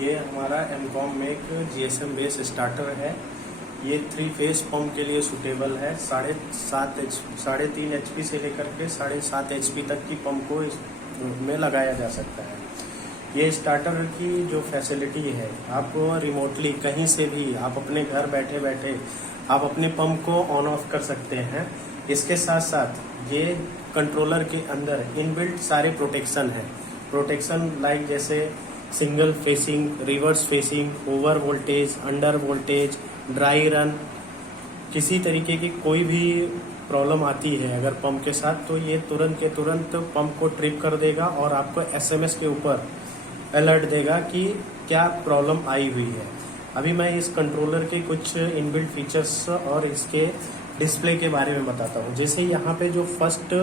ये हमारा एमकॉम में एक जीएसएम बेस स्टार्टर है। ये 3 फेज पंप के लिए सूटेबल है। 3.5 HP से लेकर के 7.5 HP तक की पंप को इसमें लगाया जा सकता है। ये स्टार्टर की जो फैसिलिटी है, आपको रिमोटली कहीं से भी आप अपने घर बैठे बैठे आप अपने पंप को ऑन ऑफ कर सकते हैं। इसके साथ साथ ये कंट्रोलर के अंदर इनबिल्ट सारे प्रोटेक्शन है। प्रोटेक्शन लाइक जैसे single facing, reverse facing, over voltage, under voltage, dry run, किसी तरीके की कोई भी प्रॉब्लम आती है अगर पंप के साथ, तो ये तुरंत के तुरंत पंप को ट्रिप कर देगा और आपको SMS के ऊपर अलर्ट देगा कि क्या प्रॉब्लम आई हुई है। अभी मैं इस कंट्रोलर के कुछ इनबिल्ट फीचर्स और इसके डिस्प्ले के बारे में बताता हूँ। जैसे यहाँ पे जो फर्स्ट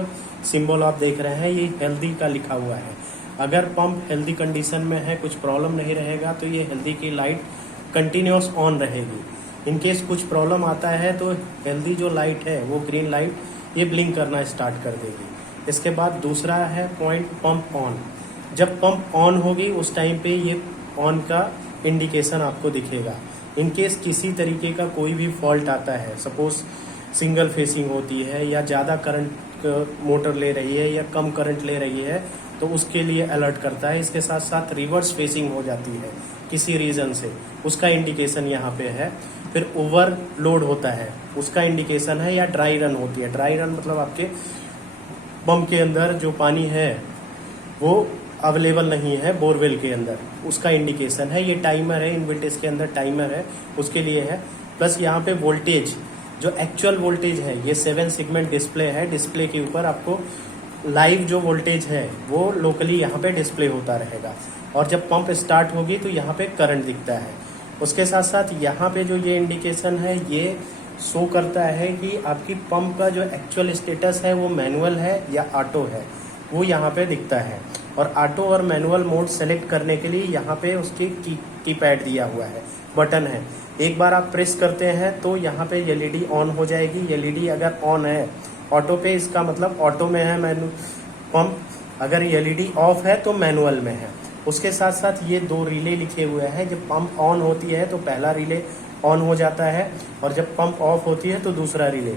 सिंबल आप देख रहे हैं, ये हेल्दी का लिखा हुआ है। अगर पंप हेल्दी कंडीशन में है, कुछ प्रॉब्लम नहीं रहेगा, तो ये हेल्दी की लाइट कंटिन्यूस ऑन रहेगी। इनकेस कुछ प्रॉब्लम आता है तो हेल्दी जो लाइट है वो ग्रीन लाइट ये ब्लिंक करना स्टार्ट कर देगी। इसके बाद दूसरा है पॉइंट पंप ऑन। जब पंप ऑन होगी उस टाइम पे ये ऑन का इंडिकेशन आपको दिखेगा। इनकेस किसी तरीके का कोई भी फॉल्ट आता है, सपोज सिंगल फेसिंग होती है या ज़्यादा करंट मोटर ले रही है या कम करंट ले रही है, तो उसके लिए अलर्ट करता है। इसके साथ साथ रिवर्स फेसिंग हो जाती है किसी रीज़न से, उसका इंडिकेशन यहाँ पे है। फिर ओवरलोड होता है, उसका इंडिकेशन है, या ड्राई रन होती है। ड्राई रन मतलब आपके पंप के अंदर जो पानी है वो अवेलेबल नहीं है बोरवेल के अंदर, उसका इंडिकेशन है। ये टाइमर है, इनबिल्ट इसके अंदर टाइमर है, उसके लिए है। प्लस यहाँ पे वोल्टेज, जो एक्चुअल वोल्टेज है, ये 7 सेगमेंट डिस्प्ले है। डिस्प्ले के ऊपर आपको लाइव जो वोल्टेज है वो लोकली यहाँ पे डिस्प्ले होता रहेगा, और जब पंप स्टार्ट होगी तो यहाँ पे करंट दिखता है। उसके साथ साथ यहाँ पे जो ये इंडिकेशन है ये शो करता है कि आपकी पंप का जो एक्चुअल स्टेटस है वो मैनुअल है या ऑटो है, वो यहाँ पे दिखता है। और ऑटो और मैनुअल मोड सेलेक्ट करने के लिए यहाँ पे उसकी कीपैड दिया हुआ है, बटन है। एक बार आप प्रेस करते हैं तो यहाँ पे LED ऑन हो जाएगी। LED अगर ऑन है ऑटो पे, इसका मतलब ऑटो में है पंप। अगर LED ऑफ है तो मैनुअल में है। उसके साथ साथ ये 2 रिले लिखे हुए हैं। जब पंप ऑन होती है तो पहला रिले ऑन हो जाता है, और जब पंप ऑफ होती है तो दूसरा रिले।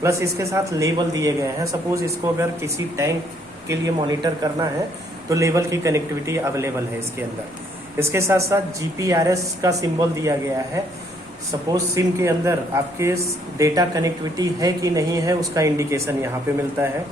प्लस इसके साथ लेबल दिए गए हैं। सपोज इसको अगर किसी टैंक के लिए मॉनिटर करना है तो लेवल की कनेक्टिविटी अवेलेबल है इसके अंदर। इसके साथ साथ GPRS का सिंबल दिया गया है। सपोज सिम के अंदर आपके डेटा कनेक्टिविटी है कि नहीं है, उसका इंडिकेशन यहाँ पे मिलता है।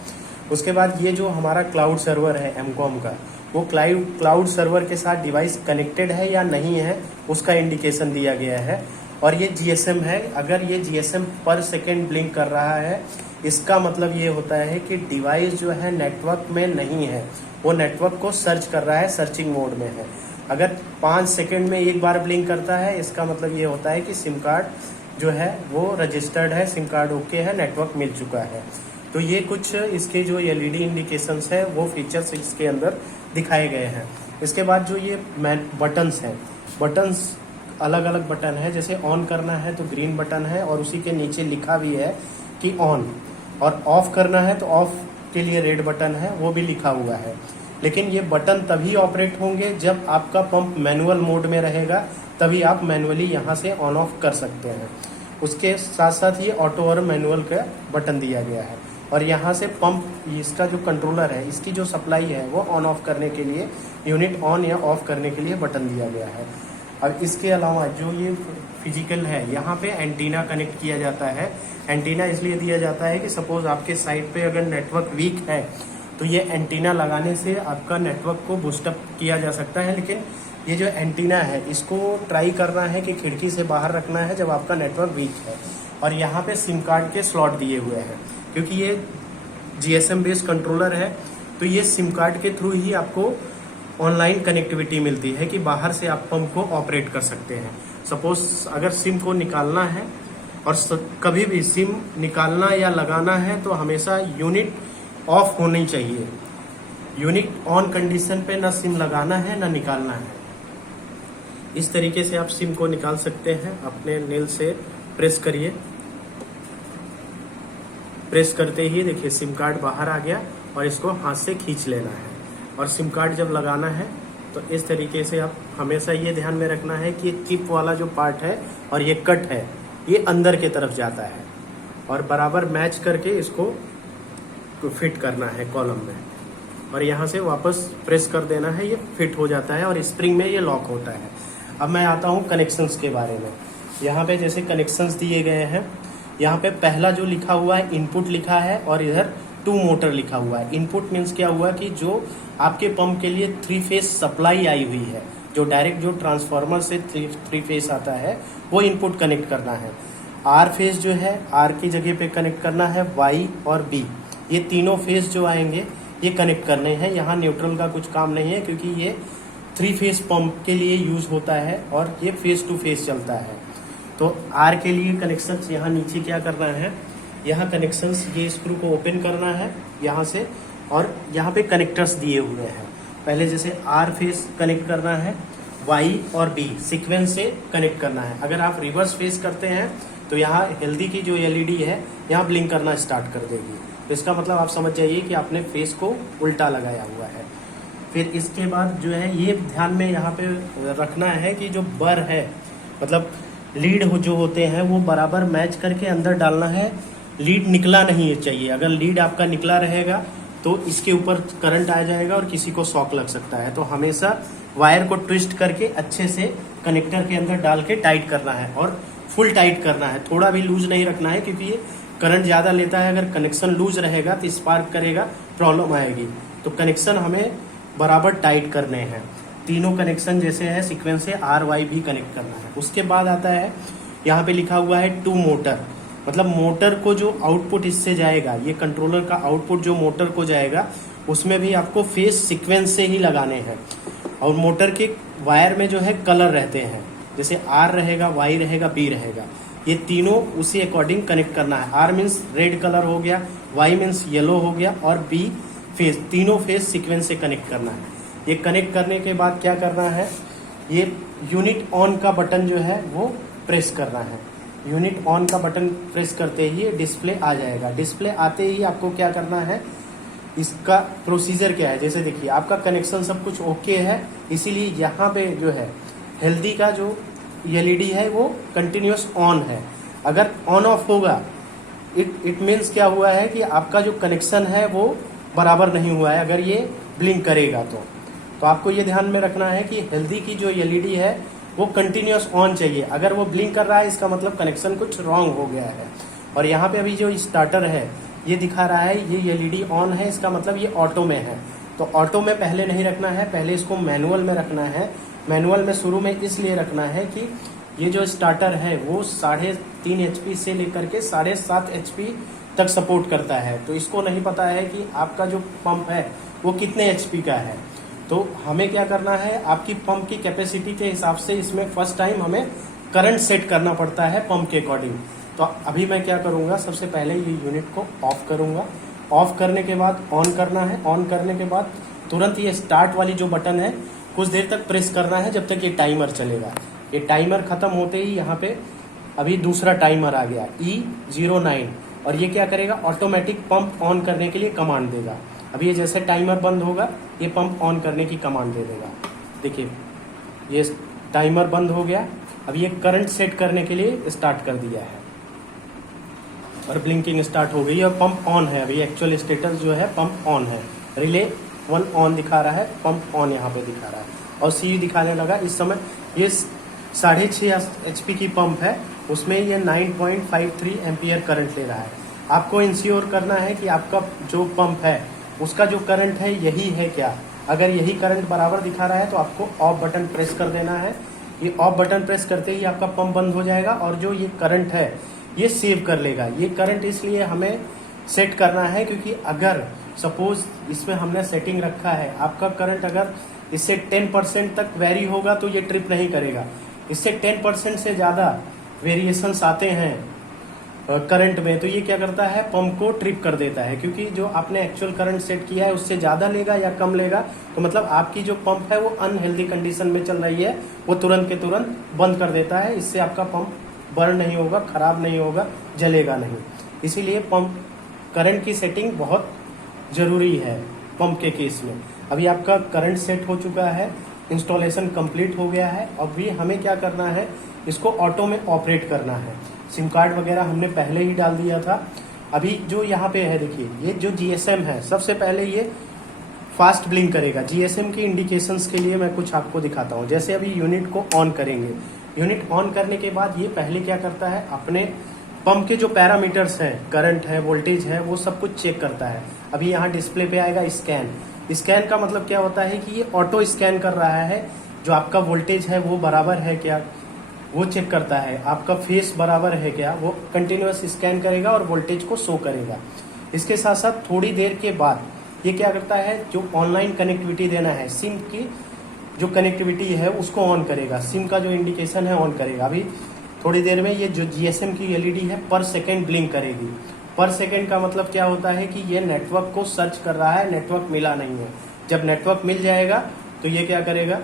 उसके बाद ये जो हमारा क्लाउड सर्वर है एमकॉम का, वो क्लाउड सर्वर के साथ डिवाइस कनेक्टेड है या नहीं है, उसका इंडिकेशन दिया गया है। और ये GSM है। अगर ये GSM पर सेकेंड ब्लिंक कर रहा है, इसका मतलब ये होता है कि डिवाइस जो है नेटवर्क में नहीं है, वो नेटवर्क को सर्च कर रहा है, सर्चिंग मोड में है। अगर 5 सेकेंड में एक बार ब्लिंक करता है, इसका मतलब ये होता है कि सिम कार्ड जो है वो रजिस्टर्ड है, सिम कार्ड ओके है, नेटवर्क मिल चुका है। तो ये कुछ इसके जो LED इंडिकेशंस है वो फीचर्स इसके अंदर दिखाए गए हैं। इसके बाद जो ये बटन्स हैं, बटन्स अलग अलग बटन है। जैसे ऑन करना है तो ग्रीन बटन है, और उसी के नीचे लिखा भी है कि ऑन, और ऑफ करना है तो ऑफ के लिए रेड बटन है, वो भी लिखा हुआ है। लेकिन ये बटन तभी ऑपरेट होंगे जब आपका पंप मैनुअल मोड में रहेगा, तभी आप मैनुअली यहाँ से ऑन ऑफ कर सकते हैं। उसके साथ साथ ये ऑटो और मैनुअल का बटन दिया गया है। और यहाँ से पंप, इसका जो कंट्रोलर है, इसकी जो सप्लाई है वो ऑन ऑफ करने के लिए, यूनिट ऑन या ऑफ करने के लिए बटन दिया गया है। अब इसके अलावा जो ये फिजिकल है, यहाँ पे एंटीना कनेक्ट किया जाता है। एंटीना इसलिए दिया जाता है कि सपोज आपके साइड पे अगर नेटवर्क वीक है तो ये एंटीना लगाने से आपका नेटवर्क को बूस्टअप किया जा सकता है। लेकिन ये जो एंटीना है इसको ट्राई करना है कि खिड़की से बाहर रखना है जब आपका नेटवर्क वीक है। और यहाँ पे सिम कार्ड के स्लॉट दिए हुए हैं, क्योंकि ये GSM बेस्ड कंट्रोलर है, तो ये सिम कार्ड के थ्रू ही आपको ऑनलाइन कनेक्टिविटी मिलती है कि बाहर से आप पंप को ऑपरेट कर सकते हैं। सपोज अगर सिम को निकालना है, और कभी भी सिम निकालना या लगाना है तो हमेशा यूनिट ऑफ होनी चाहिए। यूनिट ऑन कंडीशन पे ना सिम लगाना है ना निकालना है। इस तरीके से आप सिम को निकाल सकते हैं। अपने नेल से प्रेस करिए, प्रेस करते ही देखिए सिम कार्ड बाहर आ गया, और इसको हाथ से खींच लेना है। और सिम कार्ड जब लगाना है तो इस तरीके से आप हमेशा ये ध्यान में रखना है कि चिप वाला जो पार्ट है और ये कट है ये अंदर के तरफ जाता है और बराबर मैच करके इसको फिट करना है कॉलम में और यहाँ से वापस प्रेस कर देना है, ये फिट हो जाता है और स्प्रिंग में ये लॉक होता है। अब मैं आता हूँ कनेक्शंस के बारे में। यहाँ पे जैसे कनेक्शंस दिए गए हैं, यहाँ पे पहला जो लिखा हुआ है इनपुट लिखा है और इधर 2 मोटर लिखा हुआ है। इनपुट मीन्स क्या हुआ कि जो आपके पंप के लिए 3 फेज सप्लाई आई हुई है, जो डायरेक्ट जो ट्रांसफार्मर से 3 फेज आता है वो इनपुट कनेक्ट करना है। आर फेज जो है आर की जगह पे कनेक्ट करना है, वाई और बी ये तीनों फेज जो आएंगे ये कनेक्ट करने हैं। यहाँ न्यूट्रल का कुछ काम नहीं है क्योंकि ये 3 फेज पंप के लिए यूज होता है और ये फेज टू फेज चलता है। तो आर के लिए कनेक्शंस यहाँ नीचे क्या करना है, यहाँ कनेक्शंस ये स्क्रू को ओपन करना है यहाँ से और यहाँ पे कनेक्टर्स दिए हुए हैं। पहले जैसे आर फेज कनेक्ट करना है, वाई और बी सीक्वेंस से कनेक्ट करना है। अगर आप रिवर्स फेज करते हैं तो यहाँ हेल्दी की जो एलईडी है यहाँ ब्लिंक करना स्टार्ट कर देगी। तो इसका मतलब आप समझ जाइए कि आपने फेस को उल्टा लगाया हुआ है। फिर इसके बाद जो है ये ध्यान में यहाँ पे रखना है कि जो बर है मतलब लीड जो होते हैं वो बराबर मैच करके अंदर डालना है। लीड निकला नहीं चाहिए, अगर लीड आपका निकला रहेगा तो इसके ऊपर करंट आ जाएगा और किसी को शॉक लग सकता है। तो हमेशा वायर को ट्विस्ट करके अच्छे से कनेक्टर के अंदर डाल के टाइट करना है और फुल टाइट करना है, थोड़ा भी लूज नहीं रखना है क्योंकि ये करंट ज़्यादा लेता है। अगर कनेक्शन लूज रहेगा तो स्पार्क करेगा, प्रॉब्लम आएगी। तो कनेक्शन हमें बराबर टाइट करने हैं। तीनों कनेक्शन जैसे है सीक्वेंस से आर वाई भी कनेक्ट करना है। उसके बाद आता है यहाँ पे लिखा हुआ है 2 मोटर, मतलब मोटर को जो आउटपुट इससे जाएगा, ये कंट्रोलर का आउटपुट जो मोटर को जाएगा उसमें भी आपको फेस सीक्वेंस से ही लगाने हैं। और मोटर के वायर में जो है कलर रहते हैं, जैसे आर रहेगा, वाई रहेगा, बी रहेगा, ये तीनों उसी अकॉर्डिंग कनेक्ट करना है। आर मीन्स रेड कलर हो गया, वाई मीन्स येलो हो गया और बी फेस, तीनों फेस सीक्वेंस से कनेक्ट करना है। ये कनेक्ट करने के बाद क्या करना है, ये यूनिट ऑन का बटन जो है वो प्रेस करना है। यूनिट ऑन का बटन प्रेस करते ही डिस्प्ले आ जाएगा। डिस्प्ले आते ही आपको क्या करना है, इसका प्रोसीजर क्या है, जैसे देखिए आपका कनेक्शन सब कुछ ओके है, इसीलिए यहाँ पे जो है हेल्दी का जो एलईडी है वो कंटिन्यूस ऑन है। अगर ऑन ऑफ होगा इट मीन्स क्या हुआ है कि आपका जो कनेक्शन है वो बराबर नहीं हुआ है। अगर ये ब्लिंक करेगा तो आपको ये ध्यान में रखना है कि हेल्दी की जो एलईडी है वो कंटिन्यूस ऑन चाहिए। अगर वो ब्लिंक कर रहा है इसका मतलब कनेक्शन कुछ रॉन्ग हो गया है। और यहाँ पे अभी जो स्टार्टर है ये दिखा रहा है ये एलईडी ऑन है, इसका मतलब ये ऑटो में है। तो ऑटो में पहले नहीं रखना है, पहले इसको मैनुअल में रखना है। मैनुअल में शुरू में इसलिए रखना है कि ये जो स्टार्टर है वो 3.5 HP से लेकर के 7.5 HP तक सपोर्ट करता है। तो इसको नहीं पता है कि आपका जो पंप है वो कितने HP का है। तो हमें क्या करना है, आपकी पंप की कैपेसिटी के हिसाब से इसमें फर्स्ट टाइम हमें करंट सेट करना पड़ता है पंप के अकॉर्डिंग। तो अभी मैं क्या करूँगा, सबसे पहले ये यूनिट को ऑफ करूँगा। ऑफ करने के बाद ऑन करना है। ऑन करने के बाद तुरंत ये स्टार्ट वाली जो बटन है कुछ देर तक प्रेस करना है जब तक ये टाइमर चलेगा। ये टाइमर खत्म होते ही यहाँ पे अभी दूसरा टाइमर आ गया E09 और ये क्या करेगा, ऑटोमेटिक पंप ऑन करने के लिए कमांड देगा। अभी ये जैसे टाइमर बंद होगा ये पंप ऑन करने की कमांड दे देगा। देखिए ये टाइमर बंद हो गया। अब ये करंट सेट करने के लिए स्टार्ट कर दिया है और ब्लिंकिंग स्टार्ट हो गई और पंप ऑन है। अभी एक्चुअल स्टेटस जो है पंप ऑन है। रिले 1 ऑन दिखा रहा है, पंप ऑन यहाँ पे दिखा रहा है और सी दिखाने लगा। इस समय ये 6.5 HP की पंप है, उसमें ये 9.53 एम्पियर करंट ले रहा है। आपको इंश्योर करना है कि आपका जो पंप है उसका जो करंट है यही है क्या। अगर यही करंट बराबर दिखा रहा है तो आपको ऑफ बटन प्रेस कर देना है। ये ऑफ बटन प्रेस करते ही आपका पंप बंद हो जाएगा और जो ये करंट है ये सेव कर लेगा। ये करंट इसलिए हमें सेट करना है क्योंकि अगर सपोज इसमें हमने सेटिंग रखा है, आपका करंट अगर इससे 10% तक वेरी होगा तो ये ट्रिप नहीं करेगा। इससे 10% से ज़्यादा वेरिएशंस आते हैं करंट में तो ये क्या करता है, पंप को ट्रिप कर देता है। क्योंकि जो आपने एक्चुअल करंट सेट किया है उससे ज़्यादा लेगा या कम लेगा तो मतलब आपकी जो पंप है वो अनहेल्दी कंडीशन में चल रही है, वो तुरंत के तुरंत बंद कर देता है। इससे आपका पंप बर्न नहीं होगा, ख़राब नहीं होगा, जलेगा नहीं। इसीलिए पंप करंट की सेटिंग बहुत ज़रूरी है पंप के केस में। अभी आपका करंट सेट हो चुका है, इंस्टॉलेशन कंप्लीट हो गया है। अभी हमें क्या करना है, इसको ऑटो में ऑपरेट करना है। सिम कार्ड वगैरह हमने पहले ही डाल दिया था। अभी जो यहाँ पे है देखिए, ये जो GSM है, सबसे पहले ये फास्ट ब्लिंक करेगा। GSM के इंडिकेशंस के लिए मैं कुछ आपको दिखाता हूँ। जैसे अभी यूनिट को ऑन करेंगे, यूनिट ऑन करने के बाद ये पहले क्या करता है, अपने पंप के जो पैरामीटर्स हैं, करंट है, वोल्टेज है, वो सब कुछ चेक करता है। अभी यहाँ डिस्प्ले पे आएगा स्कैन। स्कैन का मतलब क्या होता है कि ये ऑटो स्कैन कर रहा है, जो आपका वोल्टेज है वो बराबर है क्या, वो चेक करता है। आपका फेस बराबर है क्या, वो कंटिन्यूअस स्कैन करेगा और वोल्टेज को शो करेगा। इसके साथ साथ थोड़ी देर के बाद ये क्या करता है, जो ऑनलाइन कनेक्टिविटी देना है, सिम की जो कनेक्टिविटी है उसको ऑन करेगा, सिम का जो इंडिकेशन है ऑन करेगा। अभी थोड़ी देर में ये जो GSM की LED है पर सेकेंड ब्लिंक करेगी। पर सेकेंड का मतलब क्या होता है कि ये नेटवर्क को सर्च कर रहा है, नेटवर्क मिला नहीं है। जब नेटवर्क मिल जाएगा तो ये क्या करेगा,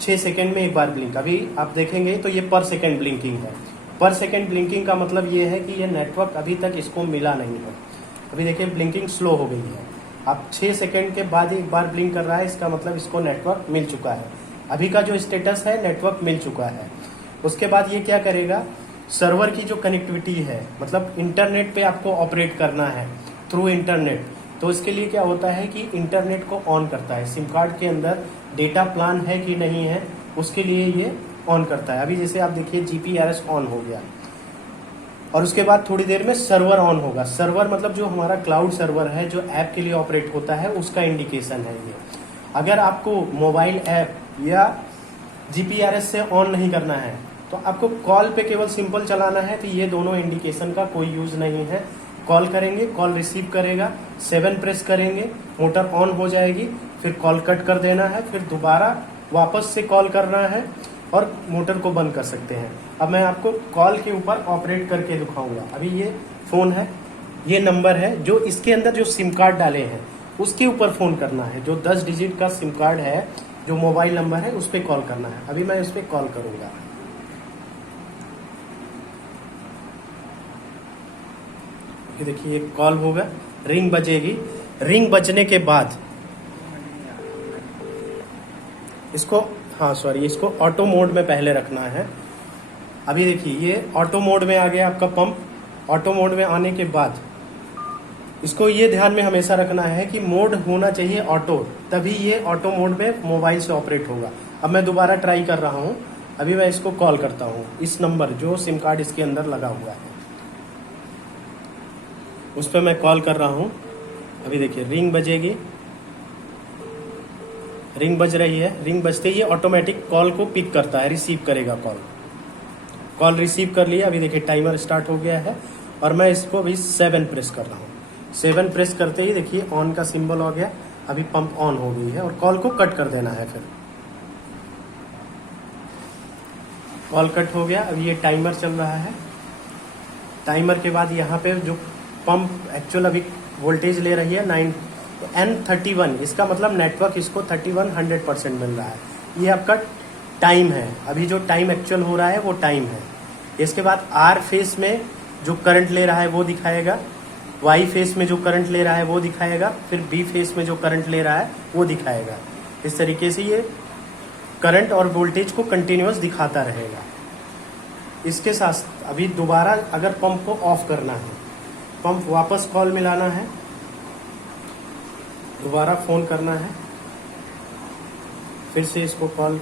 6 सेकेंड में एक बार ब्लिंक। अभी आप देखेंगे तो ये पर सेकेंड ब्लिंकिंग है। पर सेकेंड ब्लिंकिंग का मतलब ये है कि ये नेटवर्क अभी तक इसको मिला नहीं है। अभी देखिए ब्लिंकिंग स्लो हो गई है। अब 6 सेकेंड के बाद एक बार ब्लिंक कर रहा है, इसका मतलब इसको नेटवर्क मिल चुका है। अभी का जो स्टेटस है, नेटवर्क मिल चुका है। उसके बाद ये क्या करेगा, सर्वर की जो कनेक्टिविटी है, मतलब इंटरनेट पे आपको ऑपरेट करना है थ्रू इंटरनेट, तो इसके लिए क्या होता है कि इंटरनेट को ऑन करता है। सिम कार्ड के अंदर डेटा प्लान है कि नहीं है, उसके लिए ये ऑन करता है। अभी जैसे आप देखिए GPRS ऑन हो गया, और उसके बाद थोड़ी देर में सर्वर ऑन होगा। सर्वर मतलब जो हमारा क्लाउड सर्वर है, जो ऐप के लिए ऑपरेट होता है, उसका इंडिकेशन है ये। अगर आपको मोबाइल ऐप या GPRS से ऑन नहीं करना है, तो आपको कॉल पे केवल सिंपल चलाना है, तो ये दोनों इंडिकेशन का कोई यूज नहीं है। कॉल करेंगे, कॉल रिसीव करेगा, 7 प्रेस करेंगे, मोटर ऑन हो जाएगी, फिर कॉल कट कर देना है, फिर दोबारा वापस से कॉल करना है और मोटर को बंद कर सकते हैं। अब मैं आपको कॉल के ऊपर ऑपरेट करके दिखाऊंगा। अभी ये फ़ोन है, ये नंबर है, जो इसके अंदर जो सिम कार्ड डाले हैं उसके ऊपर फ़ोन करना है। जो 10 डिजिट का सिम कार्ड है, जो मोबाइल नंबर है, उस पर कॉल करना है। अभी मैं उस पर कॉल करूँगा। देखिए कॉल होगा, रिंग बजेगी। रिंग बजने के बाद इसको इसको ऑटो मोड में पहले रखना है। अभी देखिए ये ऑटो मोड में आ गया आपका पंप। ऑटो मोड में आने के बाद इसको ये ध्यान में हमेशा रखना है कि मोड होना चाहिए ऑटो, तभी ये ऑटो मोड में मोबाइल से ऑपरेट होगा। अब मैं दोबारा ट्राई कर रहा हूँ। अभी मैं इसको कॉल करता हूँ, इस नंबर जो सिम कार्ड इसके अंदर लगा हुआ है उस पर मैं कॉल कर रहा हूँ। अभी देखिए रिंग बजेगी, रिंग बज रही है। रिंग बजते ही ऑटोमेटिक कॉल को पिक करता है, रिसीव करेगा कॉल रिसीव कर लिया। अभी देखिए टाइमर स्टार्ट हो गया है और मैं इसको अभी 7 प्रेस कर रहा हूँ। 7 प्रेस करते ही देखिए ऑन का सिंबल हो गया। अभी पंप ऑन हो गई है और कॉल को कट कर देना है। फिर कॉल कट हो गया। अभी ये टाइमर चल रहा है। टाइमर के बाद यहाँ पे जो पंप एक्चुअल अभी वोल्टेज ले रही है 9 N31, इसका मतलब नेटवर्क इसको 3100% मिल रहा है। ये आपका टाइम है। अभी जो टाइम एक्चुअल हो रहा है वो टाइम है। इसके बाद R फेस में जो करंट ले रहा है वो दिखाएगा, Y फेस में जो करंट ले रहा है वो दिखाएगा, फिर B फेस में जो करंट ले रहा है वो दिखाएगा। इस तरीके से ये करंट और वोल्टेज को कंटिन्यूअस दिखाता रहेगा। इसके साथ अभी दोबारा अगर पंप को ऑफ करना है, पंप वापस कॉल मिलाना है, दोबारा फ़ोन करना है, फिर से इसको कॉल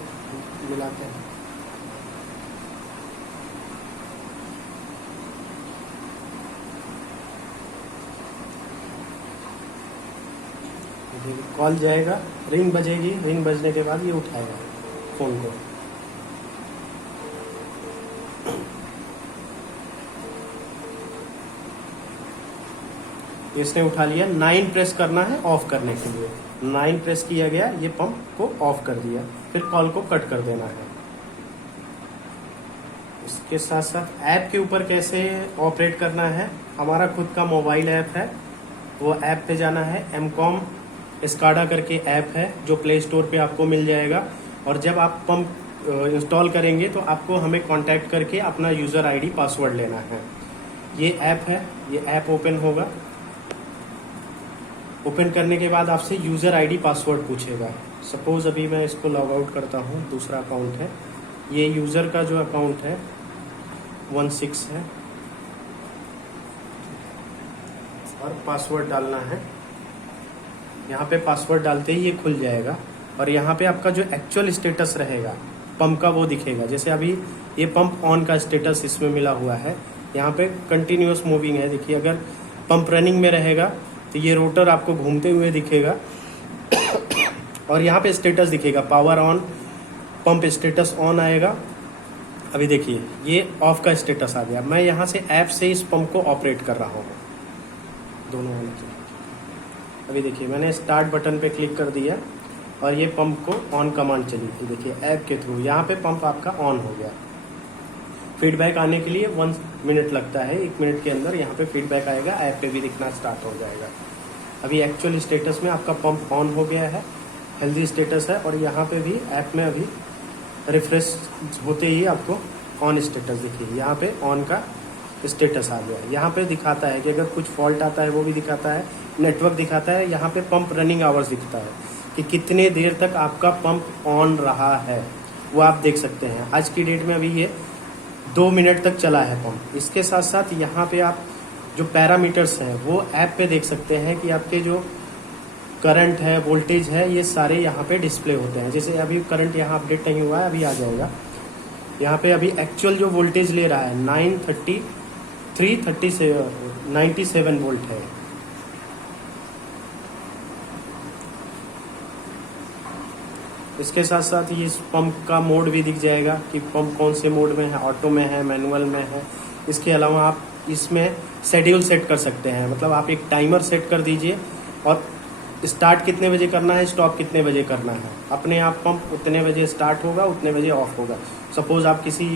मिलाते हैं। कॉल जाएगा, रिंग बजेगी, रिंग बजने के बाद ये उठाएगा फ़ोन को। इसने उठा लिया। 9 प्रेस करना है ऑफ करने के लिए। 9 प्रेस किया गया, ये पंप को ऑफ कर दिया। फिर कॉल को कट कर देना है। इसके साथ साथ ऐप के ऊपर कैसे ऑपरेट करना है, हमारा खुद का मोबाइल ऐप है, वो ऐप पे जाना है। एमकॉम स्काडा करके ऐप है जो प्ले स्टोर पे आपको मिल जाएगा। और जब आप पंप इंस्टॉल करेंगे तो आपको हमें कांटेक्ट करके अपना यूज़र आईडी पासवर्ड लेना है। ये ऐप है, ये ऐप ओपन होगा। ओपन करने के बाद आपसे यूज़र आईडी पासवर्ड पूछेगा। सपोज़ अभी मैं इसको लॉग आउट करता हूँ, दूसरा अकाउंट है, ये यूज़र का जो अकाउंट है 16 है और पासवर्ड डालना है। यहाँ पे पासवर्ड डालते ही ये खुल जाएगा और यहाँ पे आपका जो एक्चुअल स्टेटस रहेगा पंप का वो दिखेगा। जैसे अभी ये पंप ऑन का स्टेटस इसमें मिला हुआ है, यहाँ पे कंटिन्यूअस मूविंग है। देखिए अगर पंप रनिंग में रहेगा तो ये रोटर आपको घूमते हुए दिखेगा और यहाँ पे स्टेटस दिखेगा, power on, pump status on आएगा। अभी देखिए ये ऑफ का स्टेटस आ गया। मैं यहाँ से ऐप से इस पंप को ऑपरेट कर रहा हूँ, दोनों होने चाहिए। अभी देखिए मैंने स्टार्ट बटन पे क्लिक कर दिया और ये पंप को ऑन कमांड चली थी। देखिए ऐप के थ्रू यहाँ पे पंप आपका ऑन हो गया। फीडबैक आने के लिए 1 मिनट लगता है, 1 मिनट के अंदर यहाँ पे फीडबैक आएगा, ऐप पे भी दिखना स्टार्ट हो जाएगा। अभी एक्चुअल स्टेटस में आपका पंप ऑन हो गया है, हेल्दी स्टेटस है। और यहाँ पे भी ऐप में अभी रिफ्रेश होते ही आपको ऑन स्टेटस देखिए, यहाँ पे ऑन का स्टेटस आ गया। यहाँ पे दिखाता है कि अगर कुछ फॉल्ट आता है वो भी दिखाता है, नेटवर्क दिखाता है। यहाँ पे पंप रनिंग आवर्स दिखता है कि कितने देर तक आपका पंप ऑन रहा है, वो आप देख सकते हैं। आज की डेट में अभी ये 2 मिनट तक चला है पंप। इसके साथ साथ यहाँ पे आप जो पैरामीटर्स हैं वो ऐप पे देख सकते हैं कि आपके जो करंट है, वोल्टेज है, ये सारे यहाँ पे डिस्प्ले होते हैं। जैसे अभी करंट यहाँ अपडेट नहीं हुआ है, अभी आ जाएगा। यहाँ पे अभी एक्चुअल जो वोल्टेज ले रहा है 97 वोल्ट है। इसके साथ साथ ये इस पंप का मोड भी दिख जाएगा कि पंप कौन से मोड में है, ऑटो में है, मैनुअल में है। इसके अलावा आप इसमें शेड्यूल सेट कर सकते हैं, मतलब आप एक टाइमर सेट कर दीजिए और स्टार्ट कितने बजे करना है, स्टॉप कितने बजे करना है। अपने आप पंप उतने बजे स्टार्ट होगा, उतने बजे ऑफ होगा। सपोज़ आप किसी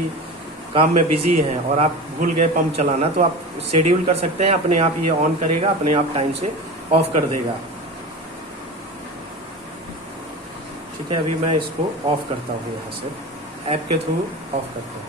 काम में बिजी हैं और आप भूल गए पंप चलाना, तो आप शेड्यूल कर सकते हैं, अपने आप ये ऑन करेगा, अपने आप टाइम से ऑफ कर देगा। ठीक है, अभी मैं इसको ऑफ करता हूँ, यहाँ से ऐप के थ्रू ऑफ करता हूँ।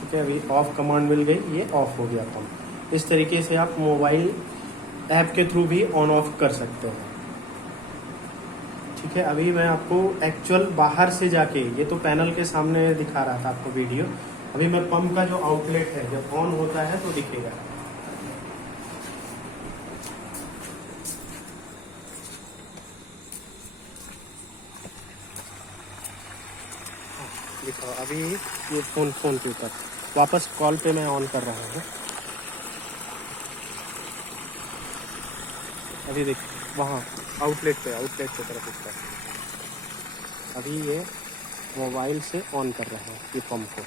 ठीक है, अभी ऑफ कमांड मिल गई, ये ऑफ हो गया पंप। इस तरीके से आप मोबाइल ऐप के थ्रू भी ऑन ऑफ कर सकते हैं। ठीक है, अभी मैं आपको एक्चुअल बाहर से जाके, ये तो पैनल के सामने दिखा रहा था आपको वीडियो, अभी मैं पंप का जो आउटलेट है जब ऑन होता है तो दिखेगा। दिखाओ, अभी ये फोन के ऊपर वापस कॉल पे मैं ऑन कर रहा हूँ। अभी देख वहाँ आउटलेट पे तरफ उसका अभी ये मोबाइल से ऑन कर रहा है ये पंप को,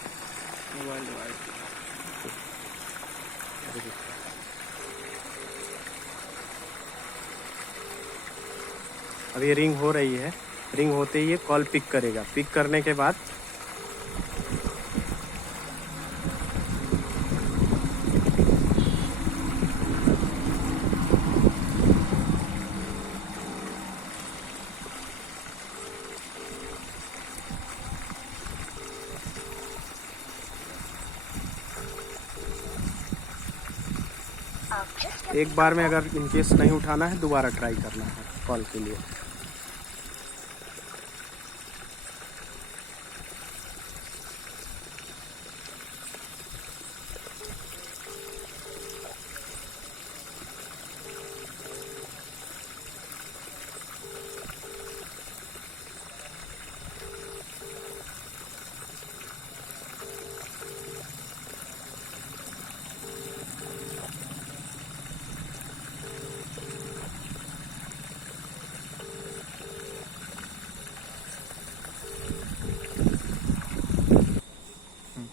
मोबाइल डिवाइस। अभी रिंग हो रही है, रिंग होते ही ये कॉल पिक करेगा। पिक करने के बाद एक बार में अगर इनकेस नहीं उठाना है, दोबारा ट्राई करना है कॉल के लिए।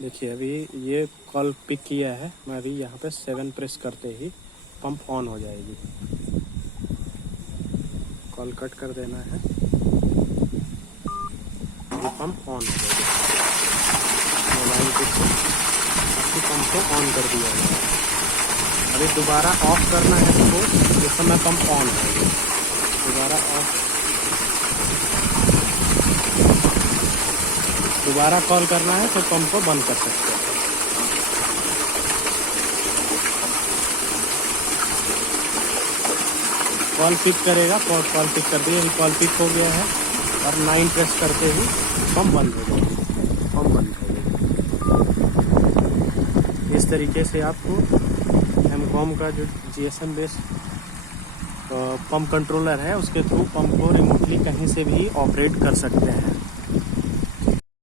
देखिए अभी ये कॉल पिक किया है, मैं अभी यहाँ पे 7 प्रेस करते ही पंप ऑन हो जाएगी। कॉल कट कर देना है, ये पंप ऑन हो जाएगी। मोबाइल पे आपकी पंप को ऑन कर दिया है। अभी दोबारा ऑफ करना है तो इस समय पंप ऑन है। दोबारा कॉल करना है तो पंप को बंद कर सकते हैं। कॉल पिक करेगा, कॉल पिक कर दिया, कॉल पिक हो गया है और 9 प्रेस करते ही पंप बंद हो जाएगा, पंप बंद हो जाएगा। इस तरीके से आपको एमकॉम का जो जीएसएम बेस पंप कंट्रोलर है उसके थ्रू पंप को रिमोटली कहीं से भी ऑपरेट कर सकते हैं।